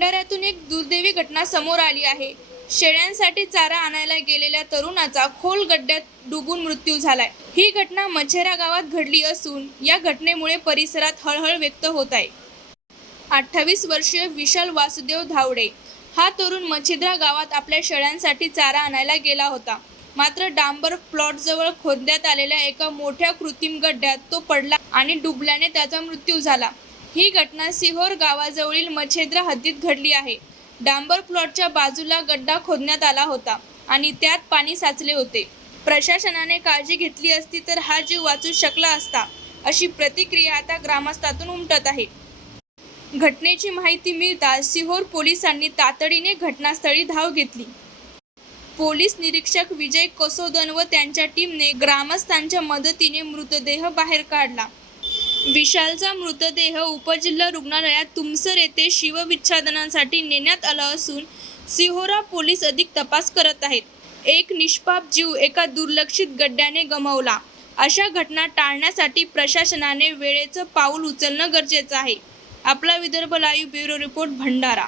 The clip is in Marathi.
भंडाऱ्यातून एक दुर्दैवी घटना समोर आली आहे. शेळ्यांसाठी चारा आणायला गेलेल्या तरुणाचा खोल गड्ड्यात डुबून मृत्यू झालाय. ही घटना मछेरा गावात घडली असून या घटनेमुळे परिसरात हळहळ व्यक्त होत आहे. अठ्ठावीस वर्षीय विशाल वासुदेव धावडे हा तरुण मच्छिद्रा गावात आपल्या शेळ्यांसाठी चारा आणायला गेला होता. मात्र डांबर प्लॉटजवळ खोदण्यात आलेल्या एका मोठ्या कृत्रिम गड्ड्यात तो पडला आणि डुबल्याने त्याचा मृत्यू झाला. ही घटना सिहोर गावाजवळील मच्छेद्रा हद्दीत घडली आहे. डांबर प्लॉटच्या बाजूला गड्डा खोदण्यात आला होता आणि त्यात पाणी साचले होते. प्रशासनाने काळजी घेतली असती तर हा जीव वाचू शकला असता अशी प्रतिक्रिया आता ग्रामस्थातून उमटत आहे. घटनेची माहिती मिळताच सिहोर पोलिसांनी तातडीने घटनास्थळी धाव घेतली. पोलीस निरीक्षक विजय कसोदन व त्यांच्या टीमने ग्रामस्थांच्या मदतीने मृतदेह बाहेर काढला. विशालचा मृतदेह उपजिल्हा रुग्णालयात तुमसर येथे शिवविच्छादनासाठी नेण्यात आला असून सिहोरा पोलीस अधिक तपास करत आहेत. एक निष्पाप जीव एका दुर्लक्षित गड्ड्याने गमावला. अशा घटना टाळण्यासाठी प्रशासनाने वेळेचं पाऊल उचलणं गरजेचं आहे. आपला Vidarbha live bureau report Bhandara.